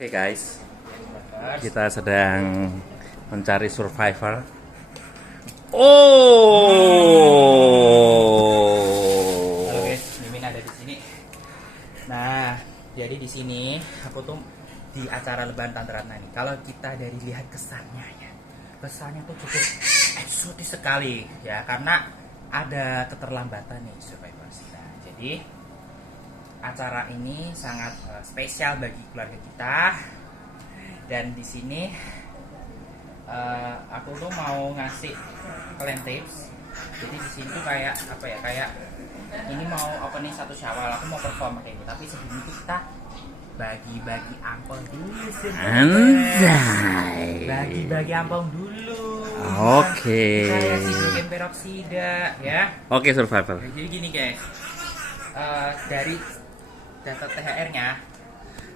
Oke guys, kita sedang mencari survivor. Oh. Halo guys, Mimin ada di sini. Nah, jadi di sini aku tuh di acara Lebaran Tante Ratna nih. Kalau kita dari lihat kesannya ya, kesannya tuh cukup eksotis sekali ya, karena ada keterlambatan nih survivor. Nah, jadi acara ini sangat spesial bagi keluarga kita. Dan di sini aku tuh mau ngasih kalian tips. Jadi di sini tuh kayak apa ya, kayak ini mau opening 1 Syawal, aku mau perform kayak gitu. Tapi sebelum itu kita bagi-bagi ampong dulu Anjay. Bagi-bagi ampong dulu. Oke. Kayak hidrogen peroksida ya. Oke survivor. Jadi gini guys, dari data THR-nya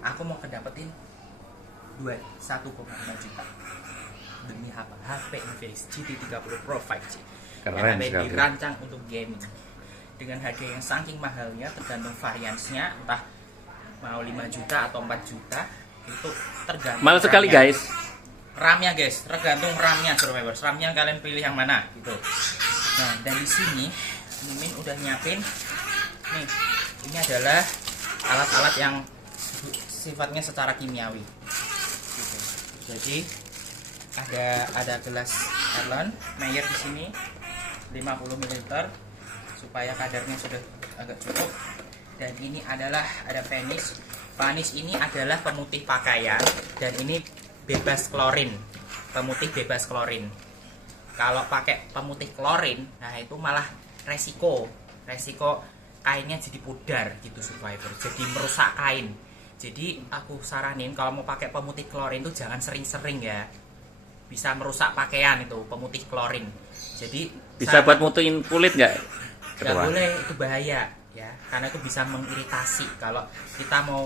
aku mau kedapetin 1,5 juta demi apa? HP Infinix GT30 Pro 5G Keren yang ada sekali. dirancang untuk gaming dengan harga yang saking mahalnya, tergantung variansnya, entah mau 5 juta atau 4 juta, itu tergantung Mahal sekali RAM-nya. guys. RAM-nya guys, tergantung RAM-nya survivors. RAM-nya kalian pilih yang mana gitu. Nah, dan di sini Mimin udah nyiapin nih, ini adalah alat-alat yang sifatnya secara kimiawi gitu. Jadi ada gelas Erlen Meyer di sini 50 ml supaya kadarnya sudah agak cukup. Dan ini adalah ada vanish. Vanish ini adalah pemutih pakaian dan ini bebas klorin, pemutih bebas klorin. Kalau pakai pemutih klorin, nah itu malah resiko kainnya jadi pudar gitu survivor, jadi merusak kain. Jadi aku saranin kalau mau pakai pemutih klorin itu jangan sering-sering ya, bisa merusak pakaian itu pemutih klorin. Jadi Bisa buat mutuin kulit nggak? nggak Ketua? boleh, itu bahaya ya, karena itu bisa mengiritasi kalau kita mau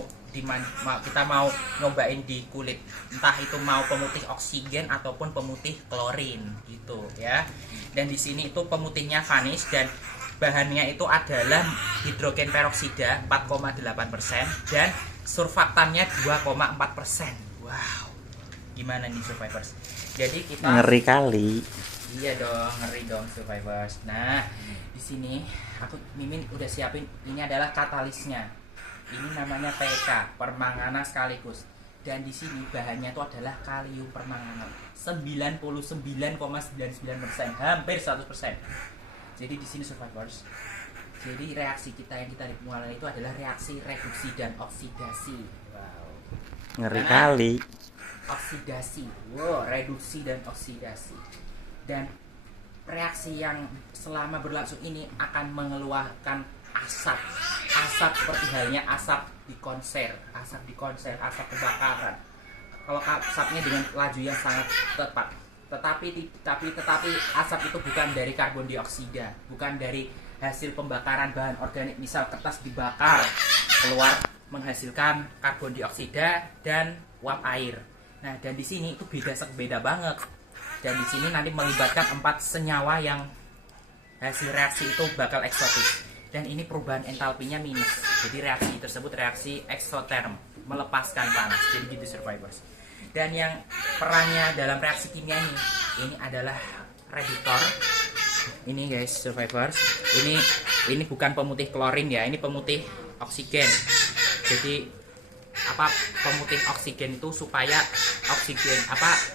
kita mau nyobain di kulit, entah itu mau pemutih oksigen ataupun pemutih klorin gitu ya. Dan di sini itu pemutihnya vanish dan bahannya itu adalah hidrogen peroksida 4,8% dan surfaktannya 2,4%. Wow, gimana nih survivors? Jadi kita Ngeri kali. iya dong, ngeri dong survivors. Nah, di sini Mimin udah siapin, ini adalah katalisnya. Ini namanya PK, permangana sekaligus. Dan di sini bahannya itu adalah kalium permanganat 99,99%, hampir 100%. Jadi di sini survivors. Jadi reaksi kita yang kita mulai itu adalah reaksi reduksi dan oksidasi. Wow. Ngeri Karena kali. oksidasi, wow, reduksi dan oksidasi. Dan reaksi yang selama berlangsung ini akan mengeluarkan asap seperti halnya asap di konser, asap kebakaran. Kalau asapnya dengan laju yang sangat tepat, tetapi asap itu bukan dari karbon dioksida, bukan dari hasil pembakaran bahan organik, misal kertas dibakar keluar menghasilkan karbon dioksida dan uap air. Nah, dan di sini itu beda banget. Dan di sini nanti melibatkan 4 senyawa yang hasil reaksi itu bakal eksotis. Dan ini perubahan entalpinya minus. Jadi reaksi tersebut reaksi eksoterm, melepaskan panas. Jadi gitu survivors. Dan yang perannya dalam reaksi kimia ini adalah reduktor. Ini guys survivors. Ini bukan pemutih klorin ya, ini pemutih oksigen. Jadi pemutih oksigen itu supaya oksigen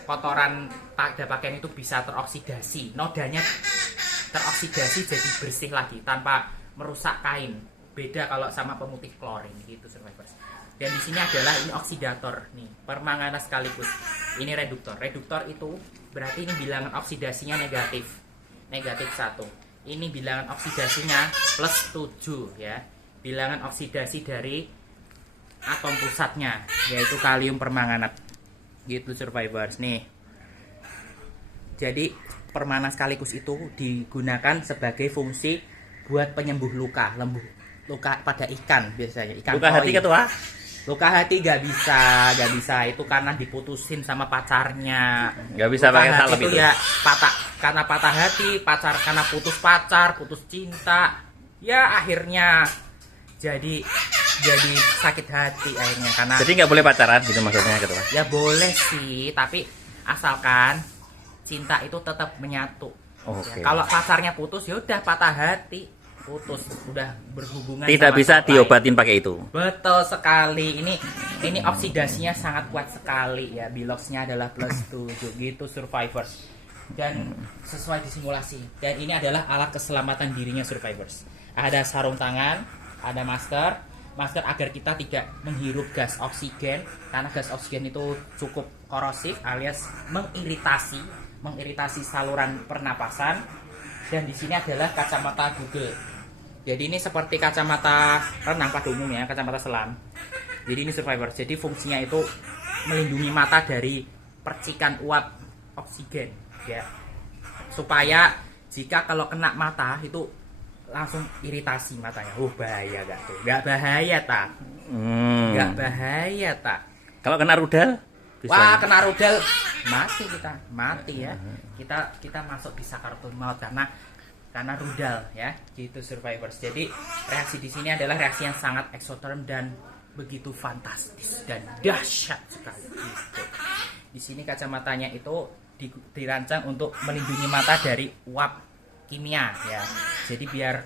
kotoran pada pakaian itu bisa teroksidasi, nodanya teroksidasi jadi bersih lagi tanpa merusak kain. Beda kalau sama pemutih klorin gitu survivors. Dan di sini adalah ini oksidator nih, permangana sekaligus. Ini reduktor. Reduktor itu berarti ini bilangan oksidasinya negatif 1. Ini bilangan oksidasinya plus 7 ya. Bilangan oksidasi dari atom pusatnya yaitu kalium permanganat gitu survivors nih. Jadi permana sekaligus itu digunakan sebagai fungsi buat penyembuh luka pada ikan, biasanya ikan Buka hati koi. ketua. Luka hati gak bisa itu karena diputusin sama pacarnya. Nggak bisa Luka pakai hati salep itu. ya karena patah hati, karena putus cinta. Ya akhirnya jadi jadi sakit hati akhirnya karena Jadi nggak boleh pacaran gitu maksudnya gitu Mas. ya boleh sih, tapi asalkan cinta itu tetap menyatu. Oke. Ya, kalau pacarnya putus ya udah patah hati, putus, udah berhubungan. Tidak sama bisa orang lain. diobatin pakai itu. Betul sekali. Ini oksidasinya sangat kuat sekali ya. Biloxnya adalah +7 gitu survivors. Dan sesuai disimulasi. Dan ini adalah alat keselamatan dirinya survivors. Ada sarung tangan, ada masker agar kita tidak menghirup gas oksigen karena gas oksigen itu cukup korosif alias mengiritasi saluran pernapasan. Dan di sini adalah kacamata Google. Jadi ini seperti kacamata renang pada umumnya, kacamata selam. Jadi ini survivor. Jadi fungsinya itu melindungi mata dari percikan uap oksigen, ya. Supaya jika kalau kena mata itu langsung iritasi matanya. Bahaya gak tuh? Gak bahaya tak? Gak bahaya tak? Kalau kena rudal bisa. Wah, kena rudal mati ya. Kita masuk di sakaratul maut karena rudal ya, gitu survivors. Jadi reaksi di sini adalah reaksi yang sangat eksoterm dan begitu fantastis dan dahsyat sekali. Gitu. Di sini kacamatanya itu dirancang untuk melindungi mata dari uap kimia ya. Jadi biar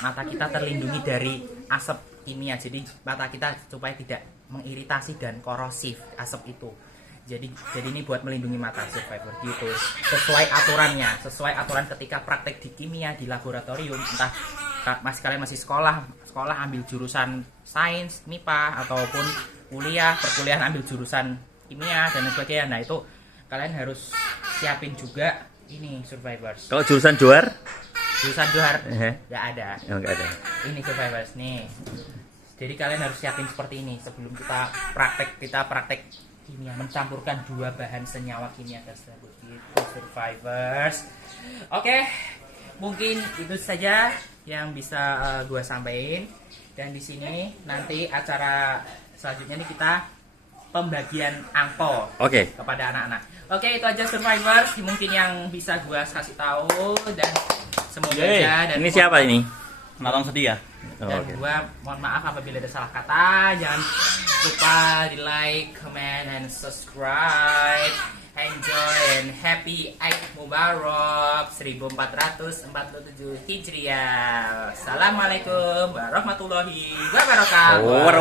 mata kita terlindungi dari asap kimia. Jadi mata kita supaya tidak mengiritasi dan korosif asap itu. Jadi ini buat melindungi mata survivor gitu. Sesuai aturan ketika praktek di kimia di laboratorium, entah kalian masih sekolah ambil jurusan sains, MIPA ataupun perkuliahan ambil jurusan kimia dan sebagainya. Nah, itu kalian harus siapin juga ini survivors. Kalau jurusan Johar nggak ada. Nggak ada. Ini survivors nih. Jadi kalian harus siapin seperti ini sebelum kita praktek kimia, mencampurkan dua bahan senyawa kimia tersebut gitu survivors. Oke, mungkin itu saja yang bisa gue sampaikan. Dan di sini nanti acara selanjutnya nih kita pembagian angpau kepada anak-anak. Oke, itu aja survivors mungkin yang bisa gue kasih tahu dan semoga aja. Dan ini siapa ini? Penonton setia. Dan gue mohon maaf apabila ada salah kata. Jangan lupa di like, comment, and subscribe. Enjoy and happy Eid Mubarak 1447 Hijriah. Assalamualaikum warahmatullahi wabarakatuh. War.